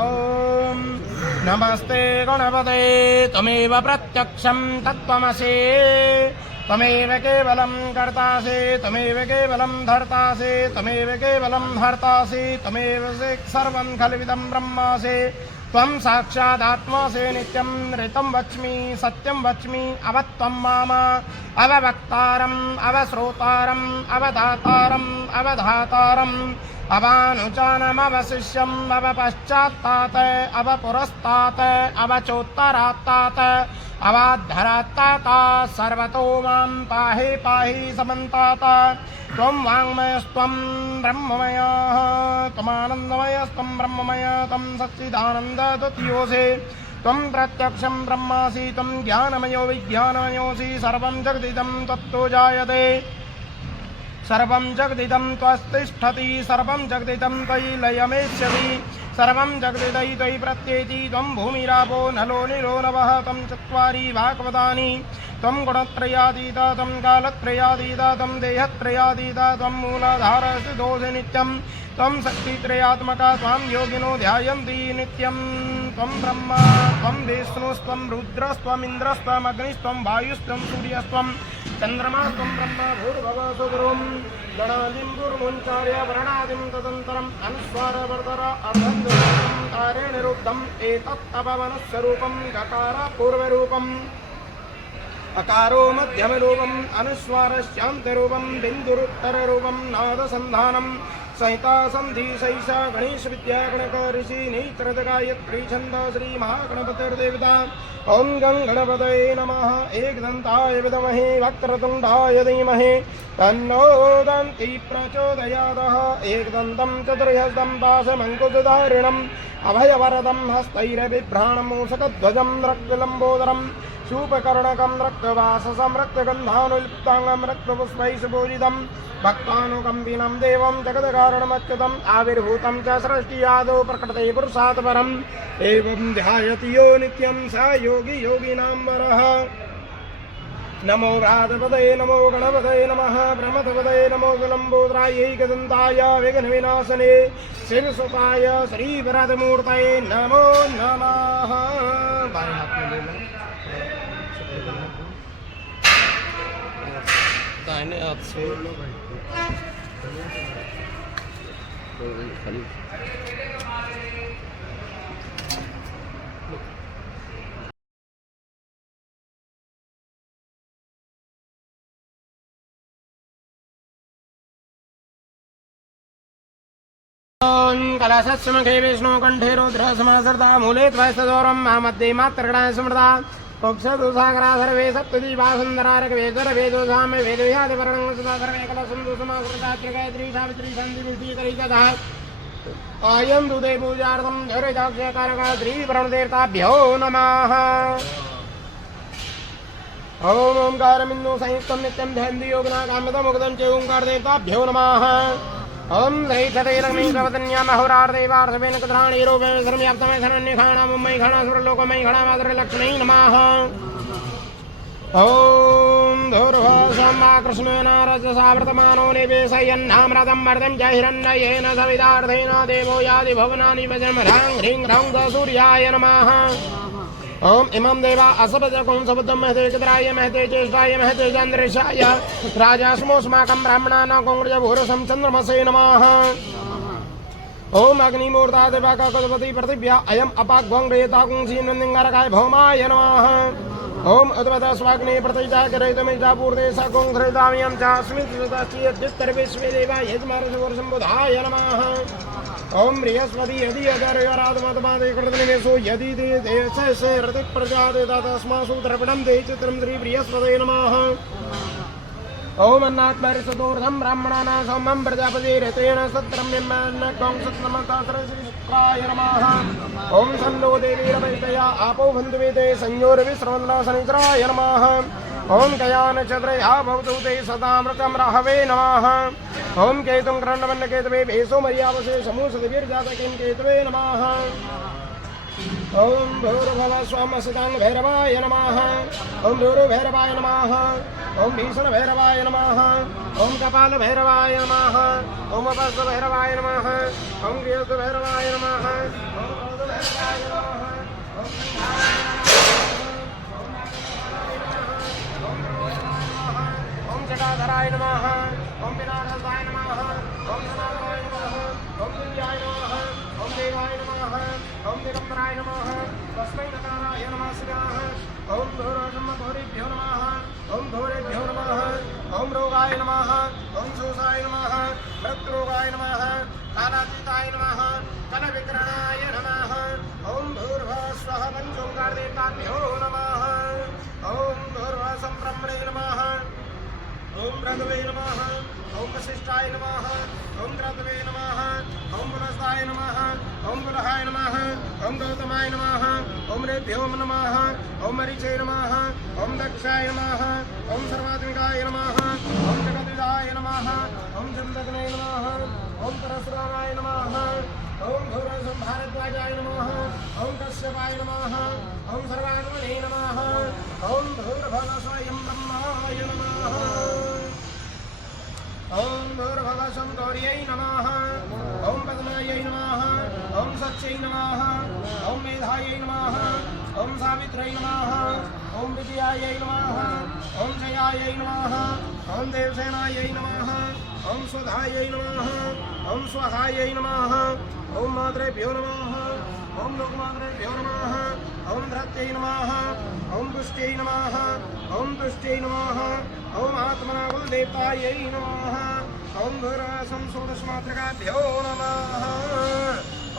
ॐ नमस्ते गणपते त्वमेव प्रत्यक्षं तत्त्वमसि त्वमेव केवलं कर्तासि त्वमेव केवलं धर्तासि त्वमेव केवलं हर्तासि त्वमेव सर्वं खल्विदं ब्रह्मासि त्वं साक्षादात्मासि नित्यं ऋतं वच्मि सत्यं वच्मि अवत्वं माम अववक्तारम् अवश्रोतारम् अवदातारम् अवधातारम् अवानुचानमवशिष्यम् अवपश्चात्तात् अवपुरस्तात् अवचोत्तरात्तात् अवाद्धरात्तात् सर्वतो मां पाहि पाहि समन्तात् त्वं वाङ्मयस्त्वं ब्रह्ममयः त्वमानन्दमयस्त्वं ब्रह्ममयः त्वं सच्चिदानन्दद्वितीयोऽसि त्वं प्रत्यक्षं ब्रह्मासि त्वं ज्ञानमयो विज्ञानमयोऽसि सर्वं जगदिदं त्वत्तो जायते सर्वं जगदिदं त्वस्तिष्ठति सर्वं जगदिदं त्वयि लयमेष्यति सर्वं जगदिदं त्वयि प्रत्येति त्वं भूमिरापो नलो निलो नवः त्वं चत्वारि वाक्पदानि त्वं गुणत्रयातीत त्वं कालत्रयातीत त्वं देहत्रयातीत त्वं मूलाधारस्थितोऽसि नित्यं त्वं शक्तित्रयात्मका त्वां योगिनो ध्यायन्ति नित्यं त्वं ब्रह्मा त्वं विष्णुस्त्वं रुद्रस्त्वमिन्द्रस्त्वम् अग्निस्त्वं वायुस्त्वं सूर्यस्त्वं चन्द्रमास्त्वं ब्रह्म भूर्भुवः सुगुरुं गणादिं गुरुमुञ्चार्य वर्णादिं तदन्तरम् अनुस्वारवर्धर अर्धन्धरूपं तारेणिरुद्धम् एतत्तपवनस्वरूपं गकार पूर्वरूपम् अकारो मध्यमरूपम् अनुस्वारश्चान्तरूपं बिन्दुरुत्तररूपं नादसन्धानं संहिता संधि सैषा गणेश विद्या गणक ऋषि नेत्रद गायत्री छंद श्री महागणपतिर्देवता ओं गं गणपतये नमः एकदन्ताय विद्महे वक्रतुण्डाय धीमहि तन्नो दन्ति प्रचोदयात् एकदन्तं चतुर्हस्तं पाशमङ्कुशधारिणम् अभयवरदं हस्तैर्बिभ्राणं मूषकध्वजं रक्तलम्बोदरं शूपकर्णकं रक्तवाससं रक्तगन्धानुलिप्ताङ्गं रक्तपुष्पैः सुपूजितं भक्तानुकम्पिनं देवं जगत्कारणमच्युतम् आविर्भूतं च सृष्टियादौ प्रकृते पुरुषात् परम् एवं ध्यायति यो नित्यं स योगी योगिनां वरः नमो व्रातपदये नमो गणपतये नमः ब्रह्मपदये नमो विलम्बोदराय एकदन्ताय विघ्नविनाशने शिवसुताय श्रीवरदमूर्तये नमो नमः। दाहिने हाथ से कलशस्मुखे विष्णु कंठे रुद्र समासृता मूले त्वस्तदोरं मध्ये मात्रगणा स्मृता पक्षदुसागरा सर्वे सप्तदीपा सुन्दरारक वेदो साम्य वेदयादिवर्णं सदा सर्वे कलशं दुसमासृता त्रिगायत्री सावित्री सन्धिविष्टिकरितः आयं दुदे पूजार्थं धैर्यदाक्षकारका श्रीप्रणदेवताभ्यो नमः। ॐ ओंकारमिन्दु संयुक्तं नित्यं ध्यान्ति योगिना कामदमुक्तं च ओंकारदेवताभ्यो नमः। ओम श्री सदैरमीकवतन्या महोरार्देवार्षवेन कद्राणि रूपेण सर्वव्याप्तमय शरण्यखाणा मुम्मयि खाणा सुरलोकमयि खाणा मातृलक्ष्मी नमः। ओम धूर्वासम्मा कृष्णेन रजसावर्तमानो निवेशयन्नामृतं मर्दं च हिरण्ययेन सवितार्थेन देवो यादि भुवनानि वजं ह्रां ह्रीं ह्रौं सूर्याय नमः। ओम इमं देवा असपदकं सबुद्धं महते कद्राय महते ज्येष्ठाय महते चन्द्रेशाय राजास्मोऽस्माकं ब्राह्मणानां कौर्यभूरसं चन्द्रमसे नमः। ओम अग्निमूर्ता देवाका कदपति पृथिव्या अयम् अपाग्वं रेताकुंसीनन्दिङ्गारकाय भौमाय नमः। ओम अद्वैतस्वाग्ने प्रतिजा करेतमिजा पूर्णे सकुं धृतामियं चास्मि तदाचियद्युत्तरविश्वे देवा यजमानसवर्षम्बुधाय नमः। ओम बृहस्पति यदि अदर्यराधमतमादेकृतनिमेषो यदि देशे ऋतिः प्रजादेता तस्मासु द्रविणं दे चित्रं श्री बृहस्पतये नमः। ओम अन्नात्मरिषदोर्धं ब्राह्मणानां सौम्यं प्रजापतिरेतेन सत्रम्यन्नकं सत्नमतास्त्र श्री शुक्राय नमः। ओम सन्नो देवीरवैतया आपो बन्धुवेते संयोरविश्रवन्दना शनिचराय नमः। ओम कयानक्षत्रेया भवतु ते सदामृतं राहवे नमः। ओम केतुं क्रण्डवन्नकेतवे भेषो मर्यावसे समूसदिभिर्जातकिं केतवे नमः। ओम भूर्भुवः स्वं सदां भैरवाय नमः। ओम भूर्भैरवाय नमः। ओम भीषण भैरवाय नमः। ओम कपाल भैरवाय नमः। ओम अपस्त भैरवाय नमः। ओम गृहस्थ भैरवाय नमः। ओम ओम जटाधराय नमः। ओम विनाशकाय नमः। ओम सनातनाय नमः। ओम दिव्याय नमः। ओम देवाय नमः। ओम दिगंबराय नमः। तस्मै नकाराय नमः शिवाः। ओम घोरेभ्यो नमः। ओम घोरेभ्यो नमः। ओम रोगाय नमः। ओम शोषाय नमः। मृत्युरोगाय नमः। कालातीताय नमः। कलविकरणाय नमः। ओम भूर्भुवस्वः पंचोंकार देवताभ्यो नमः। ओम भूर्भुवः संब्रह्मणे नमः। ओम रघवे नमः। ओम वशिष्ठाय नमः। ओम क्रतवे नमः। ओम पुनस्ताय नमः। ओम पुलहाय नमः। ओम गौतमाय नमः। ओम रेभ्यो नमः। ओम मरीचे नमः। ओम दक्षाय नमः। ओम सर्वात्मिकाय नमः। ओम जगद्विदाय नमः। ओम जमदग्ने नमः। ओम परशुरामाय नमः। ओम भारद्वाजाय नमः। ओम कश्यपाय नमः। ओम सर्वात्मने नमः। ओम भूर्भुवः स्वयं ब्रह्माय नमः। ओम भूर्भुवः गौर्यै नमः। ओम पद्मायै नमः। ओम सच्यै नमः। ओम मेधायै नमः। ओम सावित्र्यै नमः। ओम विद्यायै नमः। ओम जयायै नमः। ओम देवसेनायै नमः। ओम स्वधायै नमः। ओम स्वाहायै नमः। ओम मातृभ्यो नमः। ओम लोकमातृभ्यो नमः। ओम धृत्यै नमः। ओम पुष्ट्यै नमः। ओम तुष्ट्यै नमः। ओम आत्मना कुलदेवतायै नमः। ओम भूर्भुवः षोडशमातृकाभ्यो नमः।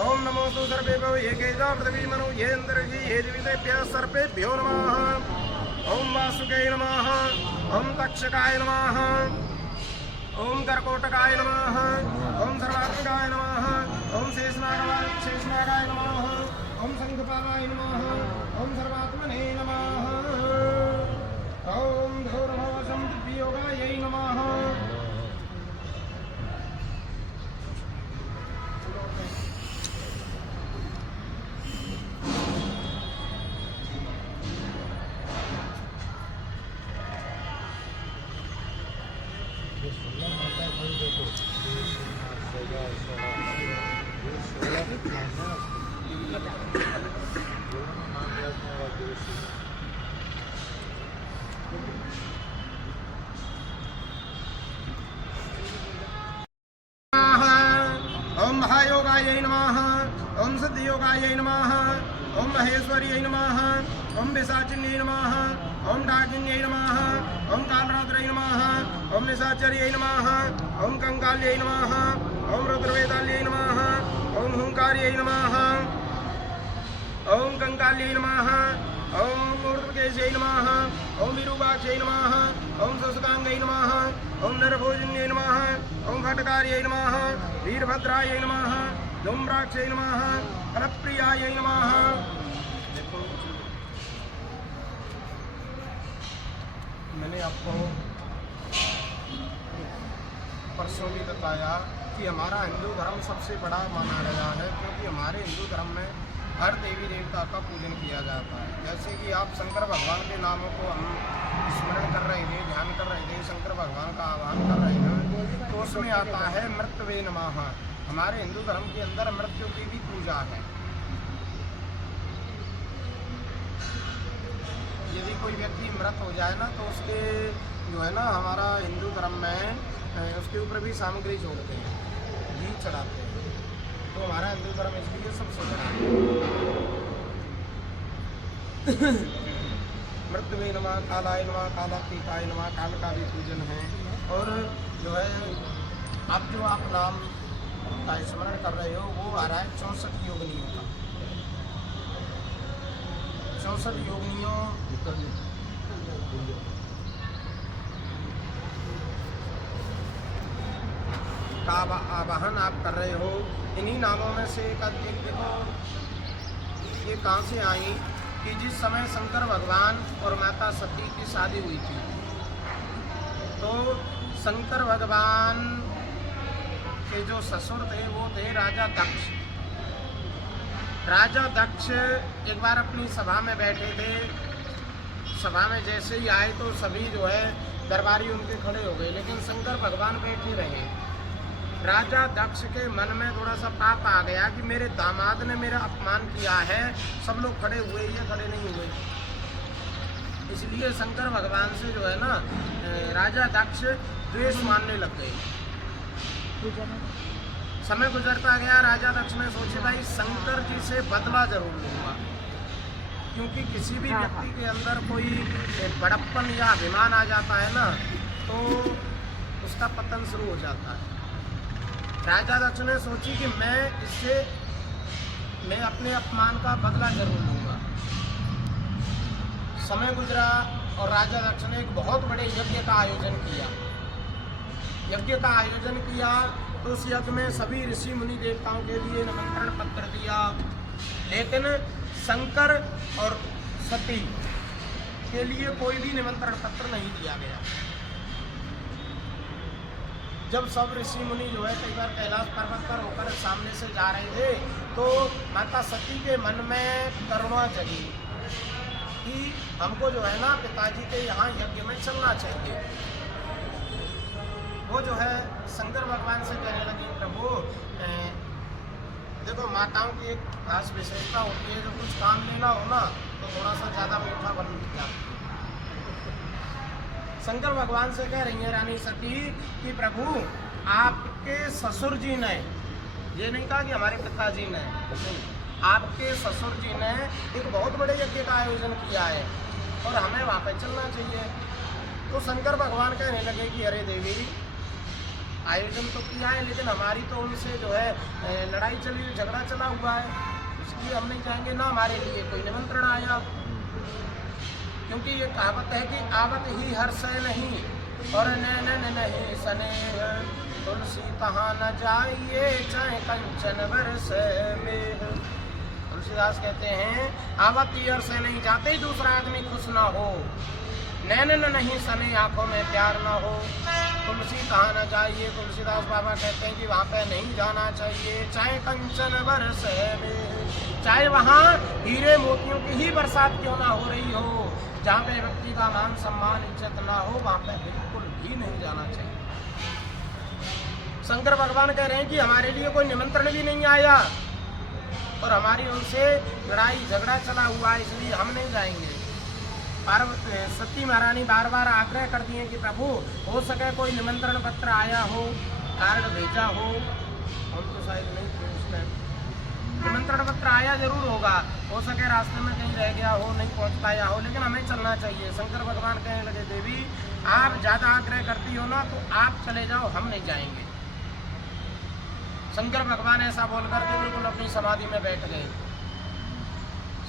ओम नमोस्तु सर्वेभ्यो ये केजा पृथ्वी मनु ये अन्तरिक्षे ये दिवितेभ्यः सर्वेभ्यो नमः। ओम वासुके नमः। ओम तक्षकाय नमः। ओम कर्कोटकाय नमः। ओम सर्वात्मकाय नमः। ओम शेषनागाय नमः। ओम शंखपालाय नमः। ओम सर्वात्मने नमः। ओम भूर्भुवः दिव्ययोगायै नमः। ओम महायोगायै नमः। ओम सिद्धियोगायै नमः। ओम महेश्वर्यै नमः। ओम पिशाचिन्यै नमः। ओम डाकिन्यै नमः। ओम कालरात्रै नमः। ओम निशाचर्यै नमः। ओम कंकाल्यै नमः। ओम रुद्रवेताल्यै नमः। ओम हुंकार्यै नमः। ओम कंकाल्यै नमः। ओम ऊर्ध्वकेशै नमः। ओम विरूपाक्षै नमः। ओम शुष्कांगै नमः। ओम नरभोजिन्यै नमः। ओम खट्कारयै नमः। वीरभद्रायै नमः। धूम्राक्षै नमः। फलप्रियायै नमः। मैंने आपको परसों भी बताया कि हमारा हिंदू धर्म सबसे बड़ा माना गया है, क्योंकि हमारे हिंदू धर्म में हर देवी देवता का पूजन किया जाता है। जैसे कि आप शंकर भगवान के नामों को हम स्मरण कर रहे थे, ध्यान कर रहे थे, शंकर भगवान का आह्वान कर रहे थे, तो उसमें आता है मृत्युवे नमः। हमारे हिंदू धर्म के अंदर मृत्यु की भी पूजा है। यदि कोई व्यक्ति मृत हो जाए ना, तो उसके जो है ना, हमारा हिंदू धर्म में उसके ऊपर भी सामग्री जोड़ते हैं, घी चढ़ाते हैं। तो हमारा हिंदू धर्म इसलिए सबसे बड़ा है। मृत्युवे नमः, कालाय नमः, कालातीताय नमः, काल का भी पूजन है। और जो है अब जो आप नाम का स्मरण कर रहे हो, वो आ रहा है 64 योगिनियों का। 64 योगिनियों का आवाहन आप कर रहे हो। इन्हीं नामों में से एक देखो, ये कहाँ से आई कि जिस समय शंकर भगवान और माता सती की शादी हुई थी, तो शंकर भगवान के जो ससुर थे वो थे राजा दक्ष। राजा दक्ष एक बार अपनी सभा में बैठे थे। सभा में जैसे ही आए तो सभी जो है दरबारी उनके खड़े हो गए, लेकिन शंकर भगवान बैठे रहे। राजा दक्ष के मन में थोड़ा सा पाप आ गया कि मेरे दामाद ने मेरा अपमान किया है, सब लोग खड़े हुए, ये खड़े नहीं हुए। इसलिए शंकर भगवान से जो है ना राजा दक्ष द्वेष मानने लग गए। समय गुजरता गया, राजा दक्ष ने सोचा भाई शंकर जी से बदला जरूर लूंगा, क्योंकि किसी भी व्यक्ति के अंदर कोई बड़प्पन या अभिमान आ जाता है ना तो उसका पतन शुरू हो जाता है। राजा दक्ष ने सोची कि मैं अपने अपमान का बदला जरूर लूंगा। समय गुजरा और राजा दक्ष ने एक बहुत बड़े यज्ञ का आयोजन किया। यज्ञ का आयोजन किया तो उस यज्ञ में सभी ऋषि मुनि देवताओं के लिए निमंत्रण पत्र दिया, लेकिन शंकर और सती के लिए कोई भी निमंत्रण पत्र नहीं दिया गया। जब सब ऋषि मुनि जो है कई बार कैलाश पर्वत पर होकर सामने से जा रहे थे तो माता सती के मन में करुणा जगी कि हमको जो है ना पिताजी के यहाँ यज्ञ में चलना चाहिए। वो जो है शंकर भगवान से कहने लगी, प्रभु देखो माताओं की एक खास विशेषता होती है, जो कुछ काम लेना हो ना तो थोड़ा सा ज़्यादा मीठा बन जाता है। शंकर भगवान से कह रही है रानी सती कि प्रभु आपके ससुर जी ने, ये नहीं कहा कि हमारे पिताजी ने, आपके ससुर जी ने एक बहुत बड़े यज्ञ का आयोजन किया है और हमें वहाँ पे चलना चाहिए। तो शंकर भगवान कहने लगे कि अरे देवी, आयोजन तो किया है लेकिन हमारी तो उनसे जो है लड़ाई चली, झगड़ा चला हुआ है, इसलिए हम नहीं जाएंगे, ना हमारे लिए कोई निमंत्रण आया। क्योंकि ये कहावत है कि आवत ही हर्ष नहीं और नैनन नहीं स्नेह, तुलसी तहाँ न जाइए चाहे कंचन बरस में। तुलसीदास कहते हैं आवत ही हर्ष नहीं, जाते ही दूसरा आदमी खुश ना हो, नैनन नहीं सने आंखों में प्यार ना हो, तुलसी तहाँ न जाइए। तुलसीदास बाबा कहते हैं कि वहाँ पे नहीं जाना चाहिए, चाहे कंचन बरस में, चाहे वहाँ हीरे मोतियों की ही बरसात क्यों ना हो रही हो, जहाँ पे व्यक्ति का मान सम्मान इज्जत ना हो वहाँ पे बिल्कुल भी नहीं जाना चाहिए। शंकर भगवान कह रहे हैं कि हमारे लिए कोई निमंत्रण भी नहीं आया और हमारी उनसे लड़ाई झगड़ा चला हुआ है, इसलिए हम नहीं जाएंगे। सती महारानी बार बार आग्रह कर दिए कि प्रभु हो सके कोई निमंत्रण पत्र आया हो, कार्ड भेजा हो, हम तो शायद नहीं थे उस टाइम, निमंत्रण पत्र आया जरूर होगा, हो सके रास्ते में कहीं रह गया हो, नहीं पहुंच पाया हो, लेकिन हमें चलना चाहिए। शंकर भगवान कहने लगे देवी आप ज़्यादा आग्रह करती हो ना तो आप चले जाओ, हम नहीं जाएंगे। शंकर भगवान ऐसा बोल करके बिल्कुल अपनी समाधि में बैठ गए।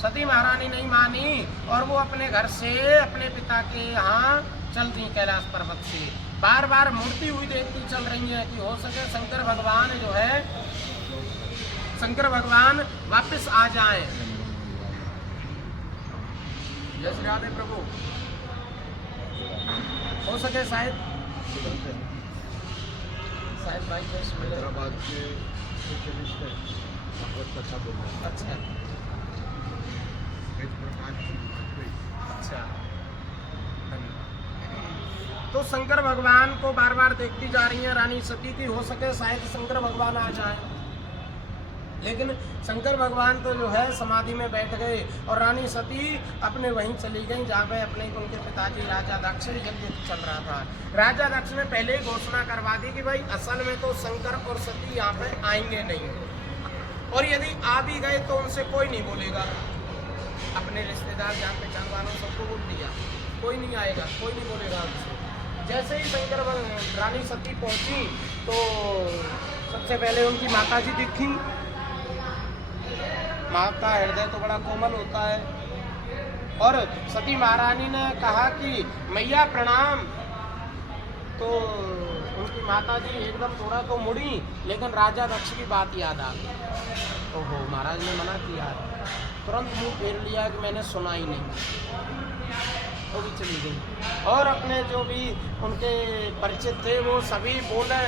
सती महारानी नहीं मानी और वो अपने घर से अपने पिता के यहाँ चल दी कैलाश पर्वत से। बार बार मुड़ती हुई देखती चल रही है कि हो सके शंकर भगवान जो है, शंकर भगवान वापस आ जाएं। जय श्री राधे प्रभु। हो सके शायद भाई हैदराबाद के स्पेशलिस्ट है, अच्छा बोल। अच्छा अच्छा, तो शंकर भगवान को बार बार देखती जा रही है रानी सती की, हो सके शायद शंकर भगवान आ जाए, लेकिन शंकर भगवान तो जो है समाधि में बैठ गए और रानी सती अपने वहीं चली गई जहाँ पे अपने उनके पिताजी राजा दक्ष यज्ञ चल रहा था। राजा दक्ष ने पहले ही घोषणा करवा दी कि भाई असल में तो शंकर और सती यहाँ पे आएंगे नहीं, और यदि आ भी गए तो उनसे कोई नहीं बोलेगा। अपने रिश्तेदार जान पहचान वालों सबको बोल दिया, कोई नहीं आएगा, कोई नहीं बोलेगा उनसे। जैसे ही शंकर रानी सती पहुंची तो सबसे पहले उनकी माता जी दिखी। माँ का हृदय तो बड़ा कोमल होता है और सती महारानी ने कहा कि मैया प्रणाम, तो उनकी माता जी एकदम थोड़ा तो मुड़ी, लेकिन राजा दक्ष की बात याद आ गई। ओहो, महाराज ने मना किया, तुरंत मुंह फेर लिया कि मैंने सुना ही नहीं, वो भी चली गई। और अपने जो भी उनके परिचित थे वो सभी बोले,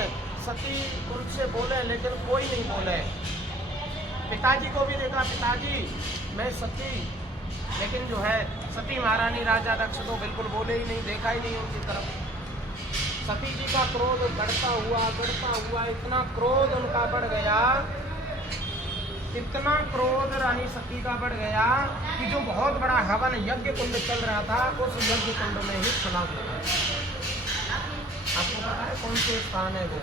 सती उनसे बोले, लेकिन कोई नहीं बोले। पिताजी को भी देखा, पिताजी मैं सती, लेकिन जो है सती महारानी राजा दक्ष तो बिल्कुल बोले ही नहीं, देखा ही नहीं उनकी तरफ। सती जी का क्रोध बढ़ता हुआ इतना क्रोध उनका बढ़ गया, इतना क्रोध रानी सती का बढ़ गया कि जो बहुत बड़ा हवन यज्ञ कुंड चल रहा था उस यज्ञ कुंड में ही छलांग लगा। आपको पता है कौन से स्थान है वो?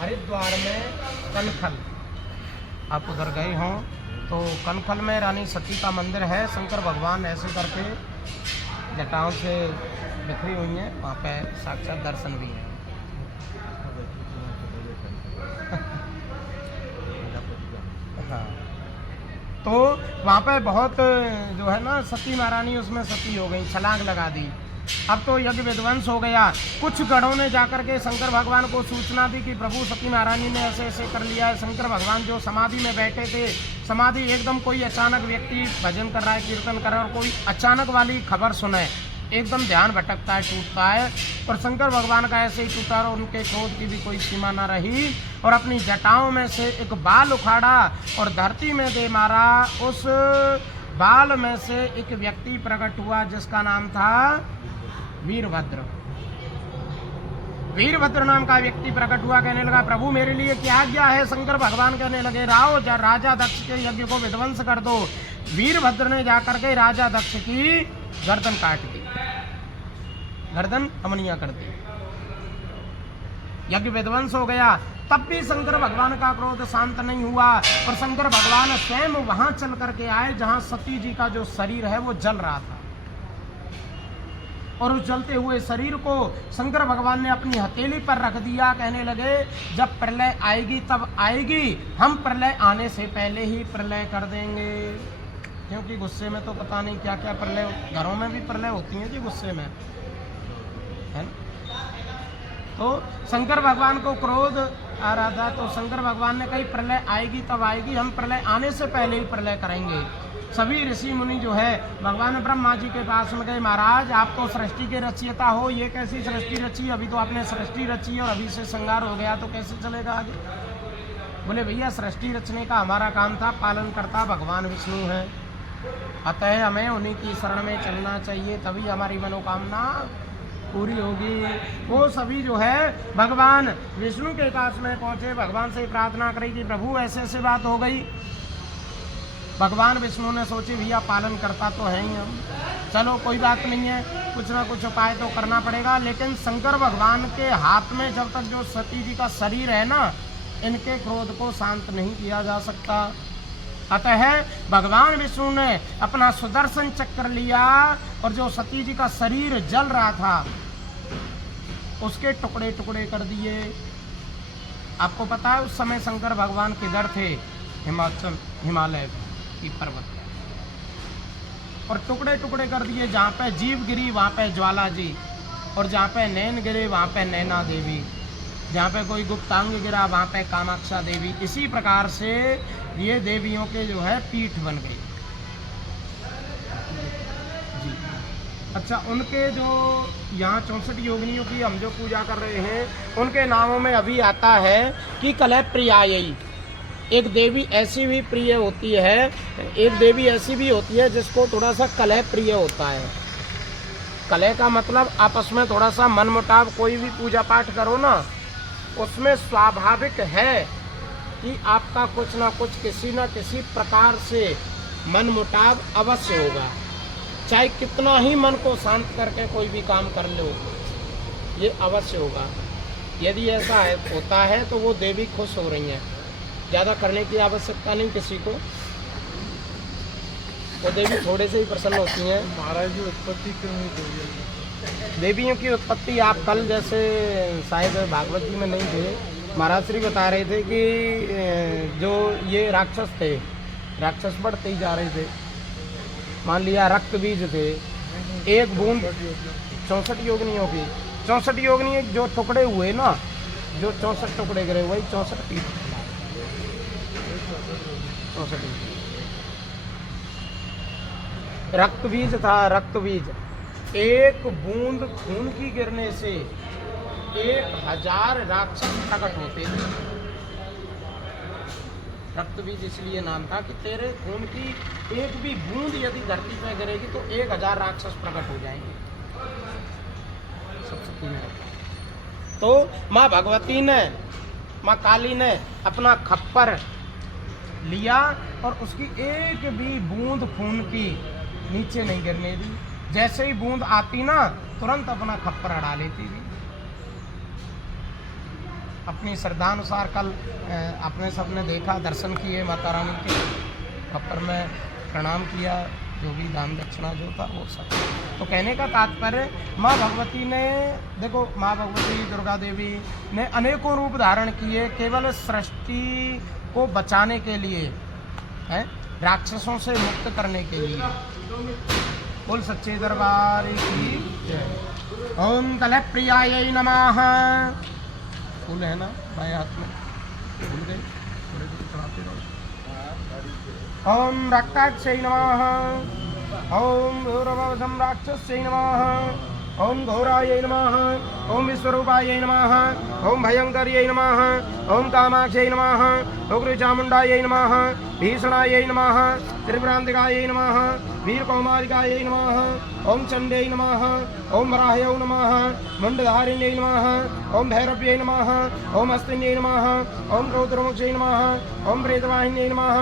हरिद्वार में कनखल। आप उधर गए हों तो कनखल में रानी सती का मंदिर है। शंकर भगवान ऐसे करके जटाओं से बिखरी हुई हैं, वहाँ पे साक्षात दर्शन भी है। हाँ, तो वहाँ पे बहुत जो है ना सती महारानी उसमें सती हो गई, छलांग लगा दी। अब तो यज्ञ विध्वंस हो गया। कुछ गढ़ों ने जाकर के शंकर भगवान को सूचना दी कि प्रभु सती महारानी ने ऐसे ऐसे कर लिया है। शंकर भगवान जो समाधि में बैठे थे, समाधि एकदम कोई अचानक व्यक्ति भजन कर रहा है, कीर्तन कर रहा है और कोई अचानक वाली खबर सुने, एकदम ध्यान भटकता है, टूटता है। और शंकर भगवान का ऐसे ही टूटा और उनके क्रोध की भी कोई सीमा न रही और अपनी जटाओं में से एक बाल उखाड़ा और धरती में दे मारा। उस बाल में से एक व्यक्ति प्रकट हुआ जिसका नाम था वीरभद्र। वीरभद्र नाम का व्यक्ति प्रकट हुआ, कहने लगा प्रभु मेरे लिए क्या आज्ञा है? शंकर भगवान कहने लगे राजा दक्ष के यज्ञ को विध्वंस कर दो। वीरभद्र ने जाकर के राजा दक्ष की गर्दन काट दी, गर्दन अमनिया कर दी, यज्ञ विध्वंस हो गया। तब भी शंकर भगवान का क्रोध शांत नहीं हुआ और शंकर भगवान स्वयं वहां चल करके आए जहां सती जी का जो शरीर है वो जल रहा था। और उस जलते हुए शरीर को शंकर भगवान ने अपनी हथेली पर रख दिया। कहने लगे जब प्रलय आएगी तब आएगी, हम प्रलय आने से पहले ही प्रलय कर देंगे। क्योंकि गुस्से में तो पता नहीं क्या क्या प्रलय, घरों में भी प्रलय होती हैं जी गुस्से में, है ना। तो शंकर भगवान को क्रोध आ रहा था तो शंकर भगवान ने कही प्रलय आएगी तब आएगी, हम प्रलय आने से पहले ही प्रलय करेंगे। सभी ऋषि मुनि जो है भगवान ब्रह्मा जी के पास में गए, महाराज आप तो सृष्टि के रचयिता हो, ये कैसी सृष्टि रची? अभी तो आपने सृष्टि रची और अभी से संहार हो गया, तो कैसे चलेगा आगे? बोले भैया सृष्टि रचने का हमारा काम था, पालन करता भगवान विष्णु है, अतः हमें उन्हीं की शरण में चलना चाहिए, तभी हमारी मनोकामना पूरी होगी। वो सभी जो है भगवान विष्णु के पास में पहुंचे, भगवान से प्रार्थना करी कि प्रभु ऐसे ऐसे बात हो गई। भगवान विष्णु ने सोची भैया पालन करता तो है ही हम, चलो कोई बात नहीं है, कुछ ना कुछ उपाय तो करना पड़ेगा। लेकिन शंकर भगवान के हाथ में जब तक जो सती जी का शरीर है ना, इनके क्रोध को शांत नहीं किया जा सकता। अतः भगवान विष्णु ने अपना सुदर्शन चक्र लिया और जो सती जी का शरीर जल रहा था उसके टुकड़े टुकड़े कर दिए। आपको पता है उस समय शंकर भगवान किधर थे? हिमालय की पर्वत पर, और टुकड़े टुकड़े कर दिए। जहाँ पे जीव गिरी वहाँ पे ज्वाला जी, और जहाँ पे नैन गिरे वहाँ पे नैना देवी, जहाँ पे कोई गुप्तांग गिरा वहाँ पे कामाक्षा देवी। इसी प्रकार से ये देवियों के जो है पीठ बन गई जी। अच्छा, उनके जो यहाँ 64 योगिनियों की हम जो पूजा कर रहे हैं उनके नामों में अभी आता है कि कलह प्रियायी। एक देवी ऐसी भी प्रिय होती है, एक देवी ऐसी भी होती है जिसको थोड़ा सा कलह प्रिय होता है। कलह का मतलब आपस में थोड़ा सा मनमुटाव। कोई भी पूजा पाठ करो ना, उसमें स्वाभाविक है कि आपका कुछ ना कुछ किसी न किसी प्रकार से मनमुटाव अवश्य होगा। चाहे कितना ही मन को शांत करके कोई भी काम कर लो, ये अवश्य होगा। यदि ऐसा है होता है तो वो देवी खुश हो रही हैं, ज़्यादा करने की आवश्यकता नहीं किसी को, वो देवी थोड़े से ही प्रसन्न होती हैं। महाराज जी उत्पत्ति क्यों हुई देवियों? देवियों की उत्पत्ति आप कल जैसे शायद भागवत जी में नहीं थे, महाराज श्री बता रहे थे कि जो ये राक्षस थे, राक्षस बढ़ते ही जा रहे थे। मान लिया रक्त बीज थे, एक बूंद 64 योगिनियों की, 64 योगिनी जो टुकड़े हुए ना, जो 64 टुकड़े गिरे वही 64 पीठ, 64 रक्त बीज था। रक्त बीज, एक बूंद खून की गिरने से 1000 राक्षस प्रकट होते थे। रक्त बीज इसलिए नाम था कि तेरे खून की एक भी बूंद यदि धरती पर गिरेगी तो 1000 राक्षस प्रकट हो जाएंगे। सबसे भगवती ने। तो माँ भगवती ने, माँ काली ने अपना खप्पर लिया और उसकी एक भी बूंद खून की नीचे नहीं गिरने दी। जैसे ही बूंद आती ना, तुरंत अपना खप्पर अड़ा लेती थी। अपनी श्रद्धानुसार कल अपने सबने देखा, दर्शन किए माता रानी के, खप्पर में प्रणाम किया, जो भी दान दक्षिणा जो था वो सब। तो कहने का तात्पर्य, माँ भगवती ने, देखो माँ भगवती दुर्गा देवी ने अनेकों रूप धारण किए केवल सृष्टि को बचाने के लिए, है राक्षसों से मुक्त करने के लिए। बोल सच्चे दरबार की जय। ओम कलह प्रियाय नमः। फूल है ना बाएं हाथ में, भूल गए, थोड़े दूर चढ़ाते रहो। ओम रक्ताक्षय नमः। ओम गौरवसं राक्षस्यै नमः। ओम घोराय नमः। ओम विश्वरूपाय नमः। ओम भयंकर्यै नमः। ओम कामाक्षय नमः। उग्रचामुण्डायै नमः। भीषणायै नमः। त्रिभ्रांतिकायै नमः। वीरकौमारिकायै नमः। ओम चण्डै नमः। ओम वराह्यै नमः। मुण्डधारिण्यै नमः। ओम भैरव्यै नमः। ओम हस्तिन्यै नमः। ओम रौद्रमुख्यै नमः। ओम प्रेतवाहिन्यै नमः।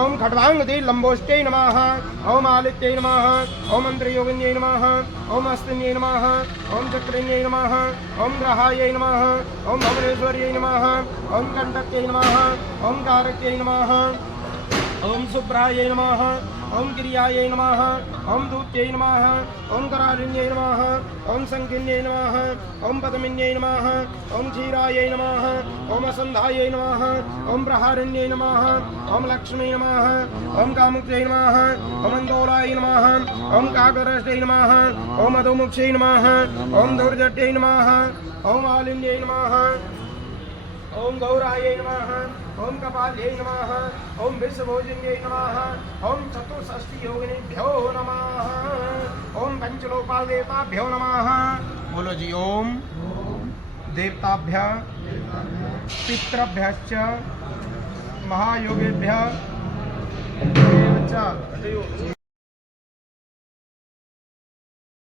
ओम खड्वाङ्गदी लम्बोष्टै नमः। ओम आदित्यै नमः। ओम मन्त्रयोगिन्यै नमः। ओम हस्तिन्यै नमः। ओम चक्रिण्यै नमः। ओम ग्रहायै नमः। ओम भुवनेश्वर्यै नमः। ओम कण्टक्यै नमः। ओम कारक्यै नमः। ओम शुभ्रायै नमः। ओम गिरियायै नमः। ओम दूत्यै नमः। ओम करारिण्यै नमः। ओम संकिन्यै नमः। ओम पद्मिन्यै नमः। ओम क्षीरायै नमः। ओम असन्धायै नमः। ओम प्रहारिण्यै नमः। ओम लक्ष्मी नमः। ओम कामुक्त्यै नमः। ओम अन्दोलाय नमः। ओम काकरष्टै नमः। ओम अधोमुक्षै नमः। ओम दुर्जट्यै नमः। ओम आलिन्यै नमः। ओम गौरायै नमः। ओम कपाल्यै नमः। ओम विश्वभोजिन्यै नमः। ओम चतुष्षष्टियोगिनीभ्यो नमः। ओम पंचलोकपाल देवताभ्यो नमः। बोलो जी ओम देवताभ्यः पितृभ्यश्च महायोगिभ्यः एव च